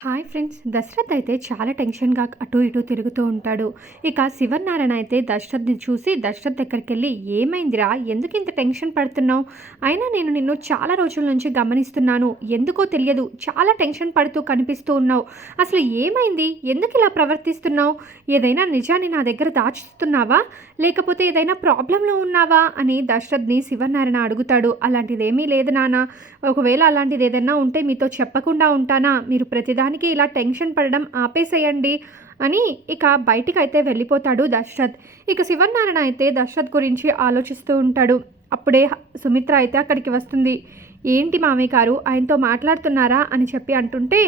Hi friends! Dashrath అయితే చాలా టెన్షన్‌గా అటు ఇటు తిరుగుతూ ఉంటాడు. ఇక శివనారాయణ అయితే దశరథ్‌ని చూసి దశరథ్ దగ్గరికెళ్ళి, "ఏమైందిరా? ఎందుకింత టెన్షన్ పడుతున్నావు? అయినా నేను నిన్ను చాలా రోజుల నుంచి గమనిస్తున్నాను. ఎందుకో తెలియదు చాలా టెన్షన్ పడుతూ కనిపిస్తూ ఉన్నావు. అసలు ఏమైంది? ఎందుకిలా ప్రవర్తిస్తున్నావు? ఏదైనా నిజాన్ని నా దగ్గర దాచుతున్నావా? లేకపోతే ఏదైనా ప్రాబ్లమ్‌లో ఉన్నావా?" అని దశరథ్‌ని శివనారాయణ అడుగుతాడు. "అలాంటిదేమీ లేదు నాన్న. ఒకవేళ అలాంటిదేదన్నా ఉంటే మీతో చెప్పకుండా ఉంటానా? మీరు ప్రతిదానికి ఇలా టెన్షన్ పడడం ఆపేసేయండి" అని ఇక బయటికైతే వెళ్ళిపోతాడు దశరథ్. ఇక శివనారాయణ అయితే దశరథ్ గురించి ఆలోచిస్తూ ఉంటాడు. అప్పుడే సుమిత్ర అయితే అక్కడికి వస్తుంది. "ఏంటి మామయ్య గారు, ఆయనతో మాట్లాడుతున్నారా?" అని చెప్పి అంటుంటే,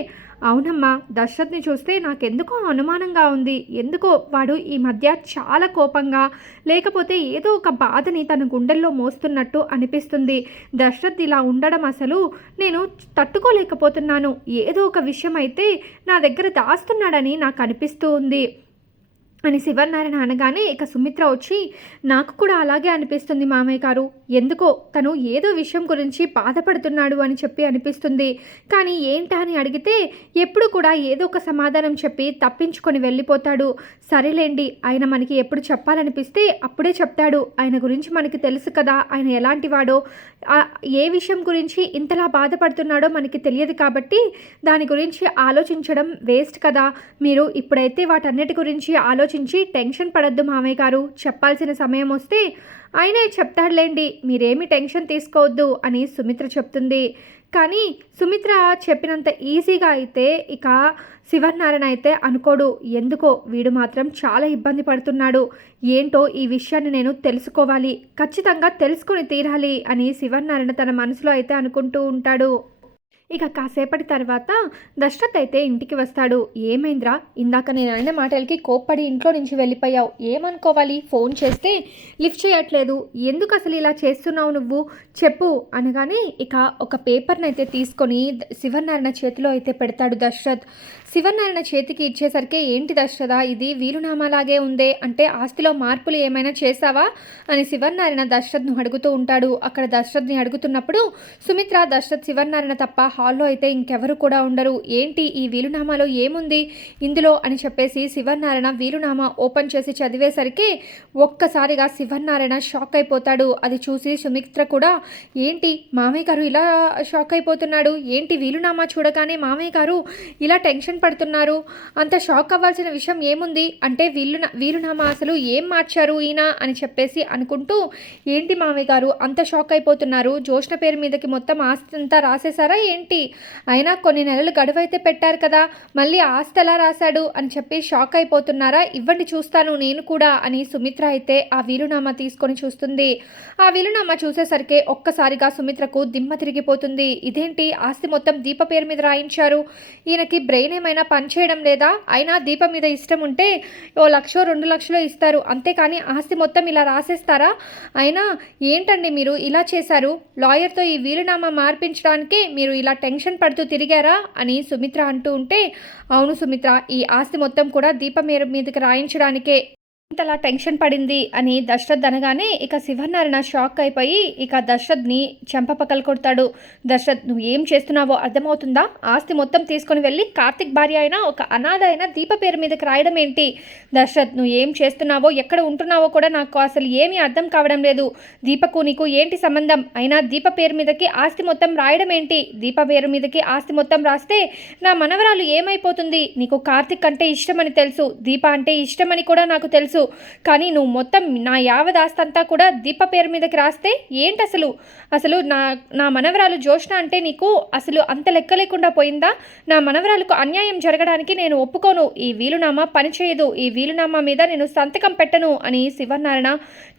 "అవునమ్మా, దశరథ్‌ని చూస్తే నాకెందుకో అనుమానంగా ఉంది. ఎందుకో వాడు ఈ మధ్య చాలా కోపంగా, లేకపోతే ఏదో ఒక బాధని తన గుండెల్లో మోస్తున్నట్టు అనిపిస్తుంది. దశరథ్ ఇలా ఉండడం అసలు నేను తట్టుకోలేకపోతున్నాను. ఏదో ఒక విషయం అయితే నా దగ్గర దాస్తున్నాడని నాకు అనిపిస్తూ ఉంది" అని శివనారాయణ అనగానే ఇక సుమిత్ర వచ్చి, "నాకు కూడా అలాగే అనిపిస్తుంది మామయ్య గారు. ఎందుకో తను ఏదో విషయం గురించి బాధపడుతున్నాడు అని చెప్పి అనిపిస్తుంది. కానీ ఏంటా అని అడిగితే ఎప్పుడు కూడా ఏదో ఒక సమాధానం చెప్పి తప్పించుకొని వెళ్ళిపోతాడు. సరేలేండి, ఆయన మనకి ఎప్పుడు చెప్పాలనిపిస్తే అప్పుడే చెప్తాడు. ఆయన గురించి మనకి తెలుసు కదా, ఆయన ఎలాంటి వాడో. ఏ విషయం గురించి ఇంతలా బాధపడుతున్నాడో మనకి తెలియదు కాబట్టి దాని గురించి ఆలోచించడం వేస్ట్ కదా. మీరు ఇప్పుడైతే వాటన్నిటి గురించి ఆలోచించి టెన్షన్ పడొద్దు మామయ్య గారు. చెప్పాల్సిన సమయం వస్తే ఆయనే చెప్తాడులేండి. మీరేమీ టెన్షన్ తీసుకోవద్దు" అని సుమిత్ర చెప్తుంది. కానీ సుమిత్ర చెప్పినంత ఈజీగా అయితే ఇక శివనారాయణ అయితే అనుకోడు. ఎందుకో వీడు మాత్రం చాలా ఇబ్బంది పడుతున్నాడు. ఏంటో ఈ విషయాన్ని నేను తెలుసుకోవాలి. ఖచ్చితంగా తెలుసుకొని తీరాలి అని శివనారాయణ తన మనసులో అయితే అనుకుంటూ ఉంటాడు. ఇక కాసేపటి తర్వాత దశరథ్ అయితే ఇంటికి వస్తాడు. "ఏమైందిరా? ఇందాక నేను అన్న మాటలకి కోప్పడి ఇంట్లో నుంచి వెళ్ళిపోయావు. ఏమనుకోవాలి? ఫోన్ చేస్తే లిఫ్ట్ చేయట్లేదు. ఎందుకు అసలు ఇలా చేస్తున్నావు నువ్వు? చెప్పు" అనగానే ఇక ఒక పేపర్ని అయితే తీసుకొని శివనారాయణ చేతిలో అయితే పెడతాడు దశరథ్. శివనారాయణ చేతికి ఇచ్చేసరికి, "ఏంటి దశరథ, ఇది వీలునామాలాగే ఉందే, అంటే ఆస్తిలో మార్పులు ఏమైనా చేశావా?" అని శివనారాయణ దశరథ్ను అడుగుతూ ఉంటాడు. అక్కడ దశరథ్ని అడుగుతున్నప్పుడు సుమిత్ర, దశరథ్, శివనారాయణ తప్ప హాల్లో అయితే ఇంకెవరు కూడా ఉండరు. "ఏంటి ఈ వీలునామాలో ఏముంది ఇందులో?" అని చెప్పేసి శివనారాయణ వీలునామా ఓపెన్ చేసి చదివేసరికి ఒక్కసారిగా శివనారాయణ షాక్ అయిపోతాడు. అది చూసి సుమిత్ర కూడా, "ఏంటి మామయ్య గారు ఇలా షాక్ అయిపోతున్నాడు? ఏంటి వీలునామా చూడగానే మామయ్య గారు ఇలా టెన్షన్ పడుతున్నారు? అంత షాక్ అవ్వాల్సిన విషయం ఏముంది? అంటే వీలునామా అసలు ఏం మార్చారు ఈయన?" అని చెప్పేసి అనుకుంటూ, "ఏంటి మామయ్య గారు అంత షాక్ అయిపోతున్నారు? జోష్న పేరు మీదకి మొత్తం ఆస్తి అంతా రాసేసారా ఏంటి? అయినా కొన్ని నెలలు గడువైతే పెట్టారు కదా, మళ్ళీ ఆస్తి ఎలా రాశాడు అని చెప్పి షాక్ అయిపోతున్నారా? ఇవ్వండి చూస్తాను నేను కూడా" అని సుమిత్ర అయితే ఆ వీలునామా తీసుకొని చూస్తుంది. ఆ వీలునామా చూసేసరికి ఒక్కసారిగా సుమిత్రకు దిమ్మ తిరిగిపోతుంది. ఇదేంటి, ఆస్తి మొత్తం దీప పేరు మీద రాయించారు. ఈయనకి బ్రెయిన్ ఏమైనా పనిచేయడం లేదా? అయినా దీప మీద ఇష్టం ఉంటే ఓ 1,00,000 2,00,000 ఇస్తారు, అంతేకాని ఆస్తి మొత్తం ఇలా రాసేస్తారా? అయినా ఏంటండి మీరు ఇలా చేశారు? లాయర్తో ఈ వీలునామా మార్పించడానికే మీరు ఇలా టెన్షన్ పడుతూ తిరిగారా అని సుమిత్ర అంటూ ఉంటే, "అవును సుమిత్ర, ఈ ఆస్తి మొత్తం కూడా దీప మీదకి రాయించడానికే ఇంతలా టెన్షన్ పడింది" అని దశరథ్ అనగానే ఇక శివనారాయణ షాక్ అయిపోయి ఇక దశరథ్ని చెంప పగలు కొడతాడు. "దశరథ్, నువ్వు ఏం చేస్తున్నావో అర్థమవుతుందా? ఆస్తి మొత్తం తీసుకొని వెళ్ళి కార్తిక్ భార్య అయినా ఒక అనాథ అయినా దీప పేరు మీదకి రాయడం ఏంటి? దశరథ్, నువ్వు ఏం చేస్తున్నావో ఎక్కడ ఉంటున్నావో కూడా నాకు అసలు ఏమీ అర్థం కావడం లేదు. దీపకు నీకు ఏంటి సంబంధం? అయినా దీప పేరు మీదకి ఆస్తి మొత్తం రాయడం ఏంటి? దీప పేరు మీదకి ఆస్తి మొత్తం రాస్తే నా మనవరాలు ఏమైపోతుంది? నీకు కార్తిక్ అంటే ఇష్టమని తెలుసు, దీప అంటే ఇష్టమని కూడా నాకు తెలుసు. కానీ నువ్వు మొత్తం నా యావదాస్తంతా కూడా దీప పేరు మీదకి రాస్తే ఏంటి అసలు? అసలు నా నా మనవరాలు జోష్న అంటే నీకు అసలు అంత లెక్క లేకుండా పోయిందా? నా మనవరాలకు అన్యాయం జరగడానికి నేను ఒప్పుకోను. ఈ వీలునామా పనిచేయదు. ఈ వీలునామా మీద నేను సంతకం పెట్టను" అని శివనారాయణ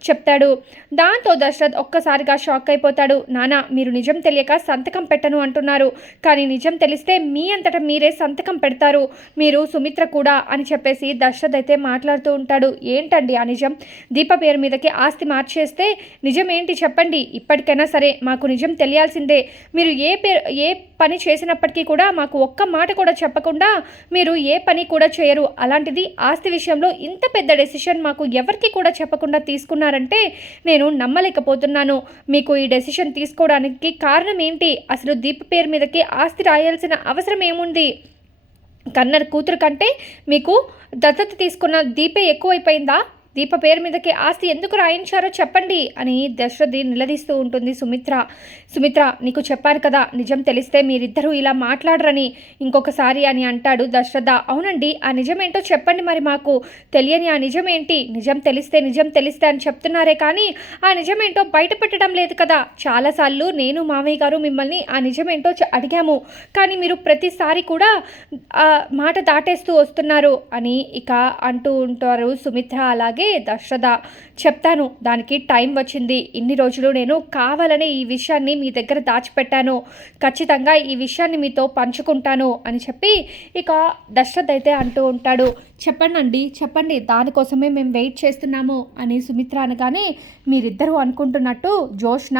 చెప్తాడు. దాంతో దశరథ్ ఒక్కసారిగా షాక్ అయిపోతాడు. "నాన్న, మీరు నిజం తెలియక సంతకం పెట్టను అంటున్నారు, కానీ నిజం తెలిస్తే మీ అంతటా మీరే సంతకం పెడతారు, మీరు, సుమిత్ర కూడా" అని చెప్పేసి దశరథ్ అయితే మాట్లాడుతూ ఉంటాడు. "ఏంటండి ఆ నిజం? దీప పేరు మీదకి ఆస్తి మార్చేస్తే నిజం ఏంటి చెప్పండి. ఇప్పటికైనా సరే మాకు నిజం తెలియాల్సిందే. మీరు ఏ పని చేసినప్పటికీ కూడా మాకు ఒక్క మాట కూడా చెప్పకుండా మీరు ఏ పని కూడా చేయరు. అలాంటిది ఆస్తి విషయంలో ఇంత పెద్ద డెసిషన్ మాకు ఎవరికి కూడా చెప్పకుండా తీసుకున్నారంటే నేను నమ్మలేకపోతున్నాను. మీకు ఈ డెసిషన్ తీసుకోవడానికి కారణం ఏంటి? అసలు దీప పేరు మీదకి ఆస్తి రాయాల్సిన అవసరం ఏముంది?" కన్న కూతురు కంటే మీకు దత్తత తీసుకున్న దీపే ఎక్కువైపోయిందా? దీప పేరు మీదకి ఆస్తి ఎందుకు రాయించారో చెప్పండి అని దశరథి నిలదీస్తూ ఉంటుంది సుమిత్ర. సుమిత్ర, నీకు చెప్పాను కదా, నిజం తెలిస్తే మీరిద్దరూ ఇలా మాట్లాడరని ఇంకొకసారి అని అంటాడు దశరథ. అవునండి, ఆ నిజమేంటో చెప్పండి మరి మాకు. తెలియని ఆ నిజమేంటి? నిజం తెలిస్తే అని చెప్తున్నారే కానీ ఆ నిజమేంటో బయట పెట్టడం లేదు కదా. చాలాసార్లు నేను మామయ్య గారు మిమ్మల్ని ఆ నిజమేంటో అడిగాము, కానీ మీరు ప్రతిసారి కూడా ఆ మాట దాటేస్తూ వస్తున్నారు అని ఇక అంటూ ఉంటారు సుమిత్ర. అలాగే దశరథ, చెప్తాను, దానికి టైం వచ్చింది. ఇన్ని రోజులు నేను కావాలనే ఈ విషయాన్ని మీ దగ్గర దాచిపెట్టాను. ఖచ్చితంగా ఈ విషయాన్ని మీతో పంచుకుంటాను అని చెప్పి ఇక దశరథ్ అయితే అంటూ ఉంటాడు. చెప్పండి, దానికోసమే మేము వెయిట్ చేస్తున్నాము అని సుమిత్ర అనగానే, మీరిద్దరూ అనుకుంటున్నట్టు జోష్న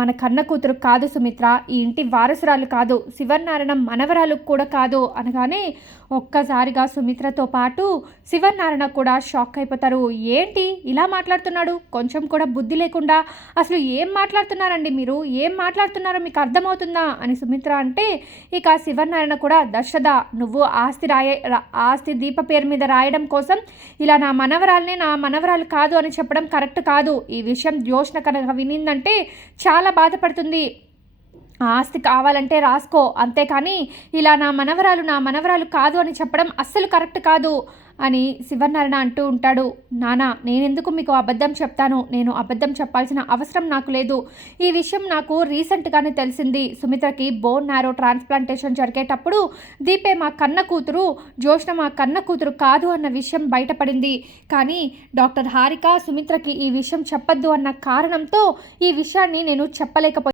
మన కన్న కూతురు కాదు సుమిత్ర, ఈ ఇంటి వారసురాలు కాదు, శివనారాయణ మనవరాలు కూడా కాదు అనగానే ఒక్కసారిగా సుమిత్రతో పాటు శివనారాయణ కూడా షాక్ అయిపోతారు. ఏంటి ఇలా మాట్లాడుతున్నాడు? కొంచెం కూడా బుద్ధి లేకుండా అసలు ఏం మాట్లాడుతున్నారండి మీరు? ఏం మాట్లాడుతున్నారో మీకు అర్థమవుతుందా అని సుమిత్ర అంటే ఇక శివనారాయణ కూడా, దశరథ, నువ్వు ఆస్తి దీప పేరు మీద రాయడం కోసం ఇలా నా మనవరాలు కాదు అని చెప్పడం కరెక్ట్ కాదు. ఈ విషయం జ్యోష్ణ కనుక వినిందంటే చాలా బాధపడుతుంది. ఆస్తి కావాలంటే రాసుకో, అంతేకాని ఇలా నా మనవరాలు కాదు అని చెప్పడం అస్సలు కరెక్ట్ కాదు అని శివనారాయణ అంటూ ఉంటాడు. నానా, నేనెందుకు మీకు అబద్ధం చెప్తాను? నేను అబద్ధం చెప్పాల్సిన అవసరం నాకు లేదు. ఈ విషయం నాకు రీసెంట్గానే తెలిసింది. సుమిత్రకి బోన్ మ్యారో ట్రాన్స్ప్లాంటేషన్ జరిగేటప్పుడు దీపే మా కన్న కూతురు, జోష్న మా కన్న కూతురు కాదు అన్న విషయం బయటపడింది. కానీ డాక్టర్ హారిక సుమిత్రకి ఈ విషయం చెప్పొద్దు అన్న కారణంతో ఈ విషయాన్ని నేను చెప్పలేకపోయాను.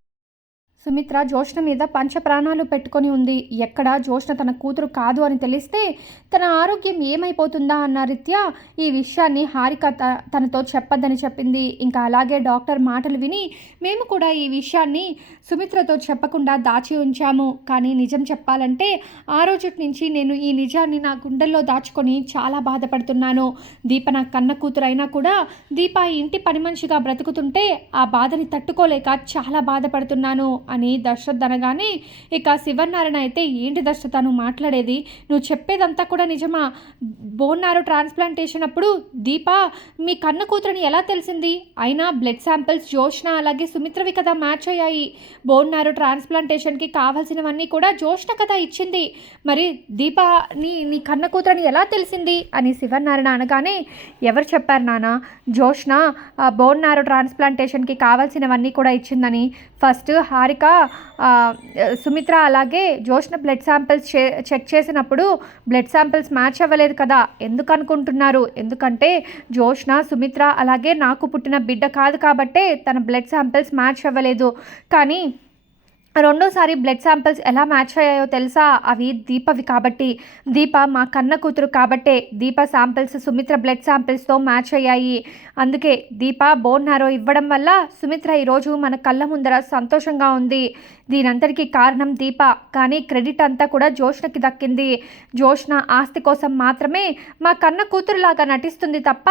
సుమిత్ర జోష్న మీద పంచప్రాణాలు పెట్టుకొని ఉంది. ఎక్కడ జోష్న తన కూతురు కాదు అని తెలిస్తే తన ఆరోగ్యం ఏమైపోతుందా అన్న రీత్యా ఈ విషయాన్ని హారిక తనతో చెప్పొద్దని చెప్పింది. ఇంకా అలాగే డాక్టర్ మాటలు విని మేము కూడా ఈ విషయాన్ని సుమిత్రతో చెప్పకుండా దాచి ఉంచాము. కానీ నిజం చెప్పాలంటే ఆ రోజు నుంచి నేను ఈ నిజాన్ని నా గుండెల్లో దాచుకొని చాలా బాధపడుతున్నాను. దీప నా కన్న కూతురు అయినా కూడా దీప ఇంటి పని మనిషిగా బ్రతుకుతుంటే ఆ బాధని తట్టుకోలేక చాలా బాధపడుతున్నాను అని దశరథ్ అనగానే ఇక శివనారాయణ అయితే, ఏంటి దశరథ నువ్వు మాట్లాడేది? నువ్వు చెప్పేదంతా కూడా నిజమా? బోన్ మ్యారో ట్రాన్స్ప్లాంటేషన్ అప్పుడు దీప మీ కన్న కూతురని ఎలా తెలిసింది? అయినా బ్లడ్ శాంపిల్స్ జోష్న అలాగే సుమిత్రవి కదా మ్యాచ్ అయ్యాయి. బోన్ మ్యారో ట్రాన్స్ప్లాంటేషన్కి కావాల్సినవన్నీ కూడా జోష్న కదా ఇచ్చింది. మరి దీప నీ కన్న కూతురని ఎలా తెలిసింది అని శివనారాయణ అనగానే, ఎవరు చెప్పారు నాన్న జోష్న బోన్ మ్యారో ట్రాన్స్ప్లాంటేషన్కి కావాల్సినవన్నీ కూడా ఇచ్చిందని? ఫస్ట్ హారిక సుమిత్ర అలాగే జోష్న బ్లడ్ శాంపిల్స్ చెక్ చేసినప్పుడు బ్లడ్ శాంపిల్స్ మ్యాచ్ అవ్వలేదు కదా. ఎందుకు అనుకుంటున్నారు? ఎందుకంటే జోష్న సుమిత్ర అలాగే నాకు పుట్టిన బిడ్డ కాదు కాబట్టే తన బ్లడ్ శాంపిల్స్ మ్యాచ్ అవ్వలేదు. కానీ రెండోసారి బ్లడ్ శాంపిల్స్ ఎలా మ్యాచ్ అయ్యాయో తెలుసా? అవి దీపవి కాబట్టి, దీప మా కన్న కూతురు కాబట్టే దీప శాంపిల్స్ సుమిత్ర బ్లడ్ శాంపిల్స్తో మ్యాచ్ అయ్యాయి. అందుకే దీప బోన్ మ్యారో ఇవ్వడం వల్ల సుమిత్ర ఈరోజు మన కళ్ళ ముందర సంతోషంగా ఉంది. దీనంతటికీ కారణం దీప, కానీ క్రెడిట్ అంతా కూడా జోష్నకి దక్కింది. జోష్న ఆస్తి కోసం మాత్రమే మా కన్న కూతురులాగా నటిస్తుంది తప్ప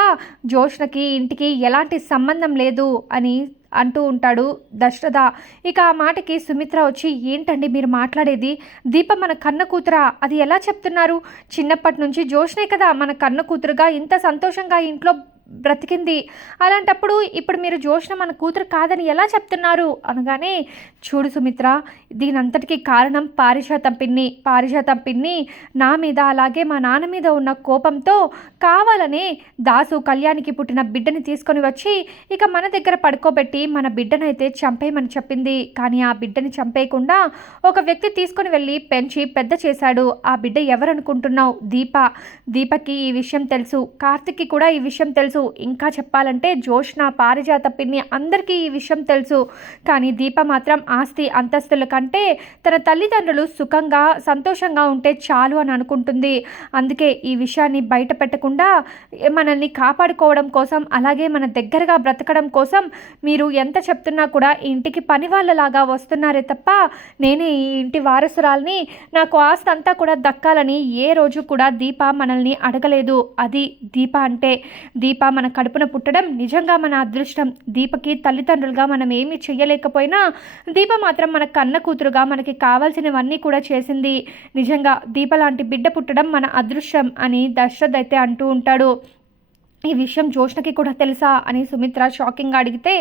జోష్నకి ఇంటికి ఎలాంటి సంబంధం లేదు అని అంటూ ఉంటాడు దశరథ. ఇక ఆ మాటకి సుమిత్ర వచ్చి, ఏంటండి మీరు మాట్లాడేది? దీప మన కన్న కూతురా? అది ఎలా చెప్తున్నారు? చిన్నప్పటి నుంచి జోష్నే కదా మన కన్న కూతురుగా ఇంత సంతోషంగా ఇంట్లో బ్రతికింది. అలాంటప్పుడు ఇప్పుడు మీరు జోష్న మన కూతురు కాదని ఎలా చెప్తున్నారు అనగానే, చూడు సుమిత్ర, దీనంతటికీ కారణం పారిజాతం పిన్ని నా మీద అలాగే మా నాన్న మీద ఉన్న కోపంతో కావాలనే దాసు కళ్యాణికి పుట్టిన బిడ్డని తీసుకొని వచ్చి ఇక మన దగ్గర పడుకోబెట్టి మన బిడ్డనైతే చంపేయమని చెప్పింది. కానీ ఆ బిడ్డని చంపేయకుండా ఒక వ్యక్తి తీసుకొని వెళ్ళి పెంచి పెద్ద చేశాడు. ఆ బిడ్డ ఎవరనుకుంటున్నావు? దీపకి ఈ విషయం తెలుసు, కార్తిక్కి కూడా ఈ విషయం తెలుసు. ఇంకా చెప్పాలంటే జోష్న, పారిజాత పిన్ని అందరికీ ఈ విషయం తెలుసు. కానీ దీప మాత్రం ఆస్తి అంతస్తుల కంటే తన తల్లిదండ్రులు సుఖంగా సంతోషంగా ఉంటే చాలు అని అనుకుంటుంది. అందుకే ఈ విషయాన్ని బయట పెట్టకుండా మనల్ని కాపాడుకోవడం కోసం అలాగే మన దగ్గరగా బ్రతకడం కోసం మీరు ఎంత చెప్తున్నా కూడా ఇంటికి పని వాళ్ళలాగా వస్తున్నారే తప్ప నేనే ఈ ఇంటి వారసురాల్ని, నాకు ఆస్తి అంతా కూడా దక్కాలని ఏ రోజు కూడా దీప మనల్ని అడగలేదు. అది దీప అంటే. దీప మన కడుపున పుట్టడం నిజంగా మన అదృష్టం. దీపకి తల్లిదండ్రులుగా మనం ఏమీ చెయ్యలేకపోయినా దీప మాత్రం మన కన్న కూతురుగా మనకి కావాల్సినవన్నీ కూడా చేసింది. నిజంగా దీప లాంటి బిడ్డ పుట్టడం మన అదృష్టం అని దశరథ్ అయితే అంటూ ఉంటాడు. ఈ విషయం జోష్నకి కూడా తెలుసా అని సుమిత్ర షాకింగ్గా అడిగితే,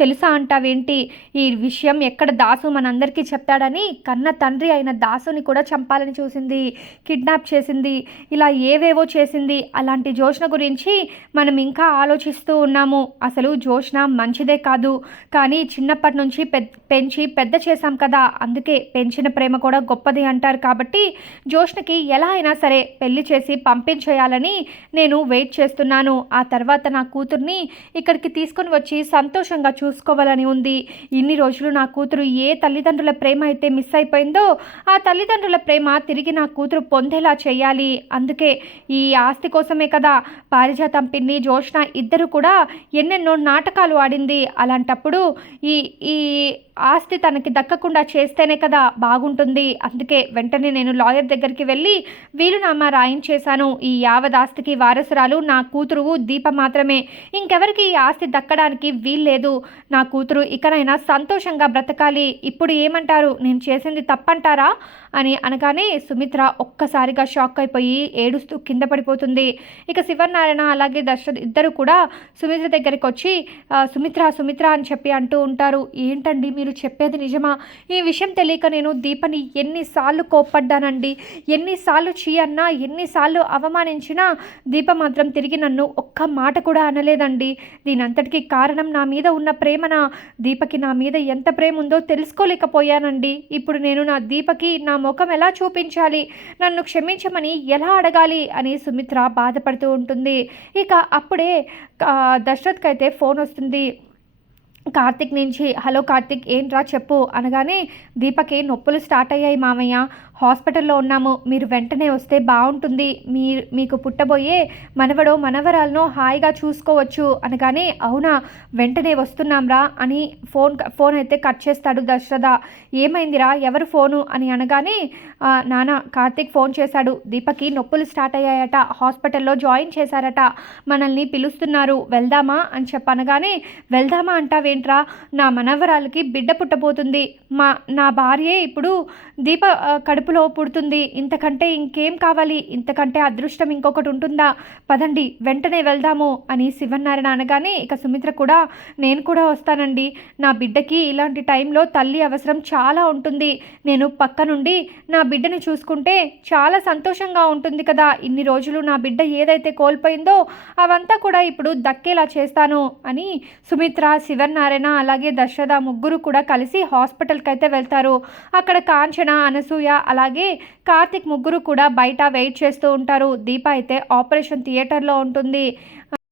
తెలుసా అంటావేంటి, ఈ విషయం ఎక్కడ దాసు మనందరికీ చెప్తాడని కన్న తండ్రి అయిన దాసుని కూడా చంపాలని చూసింది, కిడ్నాప్ చేసింది, ఇలా ఏవేవో చేసింది. అలాంటి జోష్న గురించి మనం ఇంకా ఆలోచిస్తూ ఉన్నాము. అసలు జోష్న మంచిదే కాదు, కానీ చిన్నప్పటి నుంచి పెంచి పెద్ద చేశాం కదా, అందుకే పెంచిన ప్రేమ కూడా గొప్పది అంటారు. కాబట్టి జోష్నకి ఎలా అయినా సరే పెళ్లి చేసి పంపించేయాలని నేను వెయిట్ చేస్తున్నాను. ఆ తర్వాత నా కూతుర్ని ఇక్కడికి తీసుకొని వచ్చి సంతోషంగా చూసుకోవాలని ఉంది. ఇన్ని రోజులు నా కూతురు ఏ తల్లిదండ్రుల ప్రేమ అయితే మిస్ అయిపోయిందో ఆ తల్లిదండ్రుల ప్రేమ తిరిగి నా కూతురు పొందేలా చేయాలి. అందుకే ఈ ఆస్తి కోసమే కదా పారిజాతం పిన్ని జోష్న ఇద్దరు కూడా ఎన్నెన్నో నాటకాలు ఆడింది. అలాంటప్పుడు ఈ ఈ ఆస్తి తనకి దక్కకుండా చేస్తేనే కదా బాగుంటుంది. అందుకే వెంటనే నేను లాయర్ దగ్గరికి వెళ్ళి వీలునామా రాయించేశాను. ఈ యావత్ ఆస్తికి వారసురాలు నా కూతురు దీప మాత్రమే, ఇంకెవరికి ఈ ఆస్తి దక్కడానికి వీల్లేదు. నా కూతురు ఇకనైనా సంతోషంగా బ్రతకాలి. ఇప్పుడు ఏమంటారు, నేను చేసింది తప్పంటారా అని అనగానే సుమిత్ర ఒక్కసారిగా షాక్ అయిపోయి ఏడుస్తూ కింద పడిపోతుంది. ఇక శివనారాయణ అలాగే దశరథ్ ఇద్దరు కూడా సుమిత్ర దగ్గరికి వచ్చి సుమిత్ర సుమిత్ర అని చెప్పి అంటూ ఉంటారు. ఏంటండి మీరు చెప్పేది నిజమా? ఈ విషయం తెలియక నేను దీపని ఎన్నిసార్లు కోప్పడ్డానండి, ఎన్నిసార్లు చీ అన్నా, ఎన్నిసార్లు అవమానించినా దీప మాత్రం తిరిగి నన్ను ఒక్క మాట కూడా అనలేదండి. దీనంతటికీ కారణం నా మీద ఉన్న ప్రేమనా? దీపకి నా మీద ఎంత ప్రేమ ఉందో తెలుసుకోలేకపోయానండి. ఇప్పుడు నేను నా దీపకి నా ముఖం ఎలా చూపించాలి, నన్ను క్షమించమని ఎలా అడగాలి అని సుమిత్ర బాధపడుతూ ఉంటుంది. ఇక అప్పుడే దశరథ్కి అయితే ఫోన్ వస్తుంది కార్తిక్ నుంచి. హలో కార్తిక్, ఏంట్రా చెప్పు అనగానే, దీపకి నొప్పులు స్టార్ట్ అయ్యాయి మామయ్య, హాస్పిటల్లో ఉన్నాము, మీరు వెంటనే వస్తే బాగుంటుంది, మీకు పుట్టబోయే మనవడో మనవరాలను హాయిగా చూసుకోవచ్చు అనగానే, అవునా వెంటనే వస్తున్నాంరా అని ఫోన్ అయితే కట్ చేస్తాడు దశరథ. ఏమైందిరా, ఎవరు ఫోను అని అనగానే, నాన్న కార్తిక్ ఫోన్ చేశాడు, దీపకి నొప్పులు స్టార్ట్ అయ్యాయట, హాస్పిటల్లో జాయిన్ చేశారట, మనల్ని పిలుస్తున్నారు, వెళ్దామా అని చెప్పనగానే, వెళ్దామా అంటావేంట్రా, నా మనవరాలకి బిడ్డ పుట్టబోతుంది, నా భార్యే ఇప్పుడు దీప కడుపులో పుడుతుంది, ఇంతకంటే ఇంకేం కావాలి, ఇంతకంటే అదృష్టం ఇంకొకటి ఉంటుందా, పదండి వెంటనే వెళ్దాము అని శివనారాయణ అనగానే, ఇక సుమిత్ర కూడా నేను కూడా వస్తానండి, నా బిడ్డకి ఇలాంటి టైంలో తల్లి అవసరం చాలా ఉంటుంది, నేను పక్క నుండి నా బిడ్డను చూసుకుంటే చాలా సంతోషంగా ఉంటుంది కదా, ఇన్ని రోజులు నా బిడ్డ ఏదైతే కోల్పోయిందో అవంతా కూడా ఇప్పుడు దక్కేలా చేస్తాను అని సుమిత్ర, శివనారాయణ అలాగే దశరథ ముగ్గురు కూడా కలిసి హాస్పిటల్కి అయితే వెళ్తారు. అక్కడ కాంచన, అనసూయ అలాగే కార్తిక్ ముగ్గురు కూడా బయట వెయిట్ చేస్తూ ఉంటారు. దీప అయితే ఆపరేషన్ థియేటర్లో ఉంటుంది.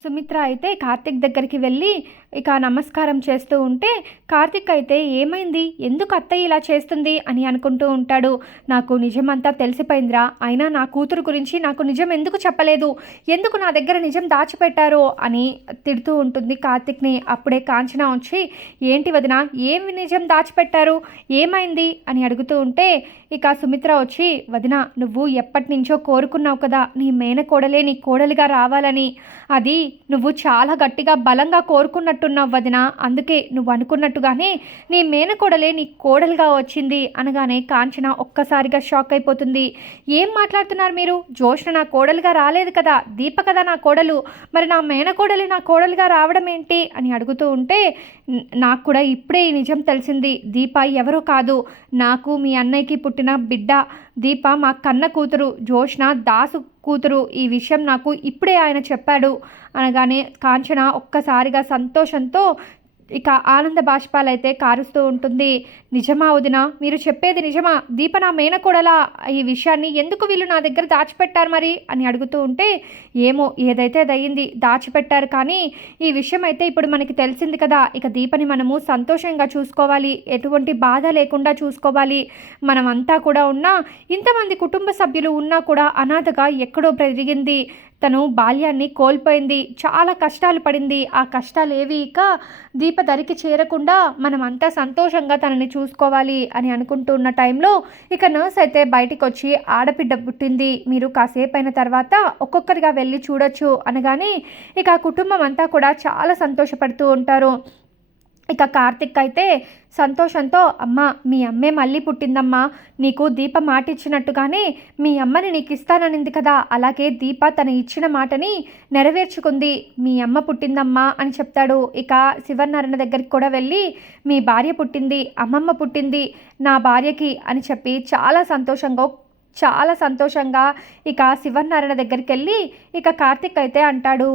సుమిత్ర అయితే కార్తిక్ దగ్గరికి వెళ్ళి ఇక నమస్కారం చేస్తూ ఉంటే, కార్తిక్ అయితే ఏమైంది, ఎందుకు అత్తయ్య ఇలా చేస్తుంది అని అనుకుంటూ ఉంటాడు. నాకు నిజమంతా తెలిసిపోయిందిరా, అయినా నా కూతురు గురించి నాకు నిజం ఎందుకు చెప్పలేదు, ఎందుకు నా దగ్గర నిజం దాచిపెట్టారో అని తిడుతూ ఉంటుంది కార్తిక్ని. అప్పుడే కాంచన వచ్చి, ఏంటి వదిన, ఏమి నిజం దాచిపెట్టారు, ఏమైంది అని అడుగుతూ ఉంటే, ఇక సుమిత్ర వచ్చి, వదిన నువ్వు ఎప్పటి నుంచో కోరుకున్నావు కదా నీ మేనకోడలే నీ కోడలిగా రావాలని, అది నువ్వు చాలా గట్టిగా బలంగా కోరుకున్నట్టున్నావు వదిన, అందుకే నువ్వు అనుకున్నట్టుగానే నీ మేనకోడలే నీ కోడలుగా వచ్చింది అనగానే కాంచన ఒక్కసారిగా షాక్ అయిపోతుంది. ఏం మాట్లాడుతున్నారు మీరు, జోష్న నా కోడలుగా రాలేదు కదా, దీప కదా నా కోడలు, మరి నా మేనకోడలి నా కోడలుగా రావడం ఏంటి అని అడుగుతూ ఉంటే, నాకు కూడా ఇప్పుడే ఈ నిజం తెలిసింది, దీప ఎవరో కాదు, నాకు మీ అన్నయ్యకి పుట్టిన బిడ్డ, దీప మా కన్న కూతురు, జోష్న దాసు కూతురు, ఈ విషయం నాకు ఇప్పుడే ఆయన చెప్పాడు అనగానే కాంచన ఒక్కసారిగా సంతోషంతో ఇక ఆనంద బాష్పాలైతే కారుస్తూ ఉంటుంది. నిజమా వదిన, మీరు చెప్పేది నిజమా, దీప నా మేనకోడలా, ఈ విషయాన్ని ఎందుకు వీళ్ళు నా దగ్గర దాచిపెట్టారు మరి అని అడుగుతూ ఉంటే, ఏమో ఏదైతే అదయింది, దాచిపెట్టారు, కానీ ఈ విషయం అయితే ఇప్పుడు మనకి తెలిసింది కదా, ఇక దీపని మనము సంతోషంగా చూసుకోవాలి, ఎటువంటి బాధ లేకుండా చూసుకోవాలి, మనమంతా కూడా ఉన్నా ఇంతమంది కుటుంబ సభ్యులు ఉన్నా కూడా అనాథగా ఎక్కడో పెరిగింది, తను బాల్యాన్ని కోల్పోయింది, చాలా కష్టాలు పడింది. ఆ కష్టాలు ఏవి ఇక దీప దరికి చేరకుండా మనమంతా సంతోషంగా తనని చూసుకోవాలి అని అనుకుంటూ ఉన్న టైంలో ఇక నర్స్ అయితే బయటికొచ్చి ఆడబిడ్డ పుట్టింది, మీరు కాసేపైన తర్వాత ఒక్కొక్కరిగా వెళ్ళి చూడొచ్చు అనగానే ఇక ఆ కుటుంబం అంతా కూడా చాలా సంతోషపడుతూ ఉంటారు. ఇక కార్తిక్ అయితే సంతోషంతో, అమ్మ మీ అమ్మే మళ్ళీ పుట్టిందమ్మా, నీకు దీప మాట ఇచ్చినట్టుగానే మీ అమ్మని నీకు ఇస్తాననింది కదా, అలాగే దీప తన ఇచ్చిన మాటని నెరవేర్చుకుంది, మీ అమ్మ పుట్టిందమ్మా అని చెప్తాడు. ఇక శివనారాయణ దగ్గరికి కూడా వెళ్ళి మీ భార్య పుట్టింది, అమ్మమ్మ పుట్టింది నా భార్యకి అని చెప్పి చాలా సంతోషంగా ఇక శివనారాయణ దగ్గరికి వెళ్ళి ఇక కార్తిక్ అయితే అంటాడు.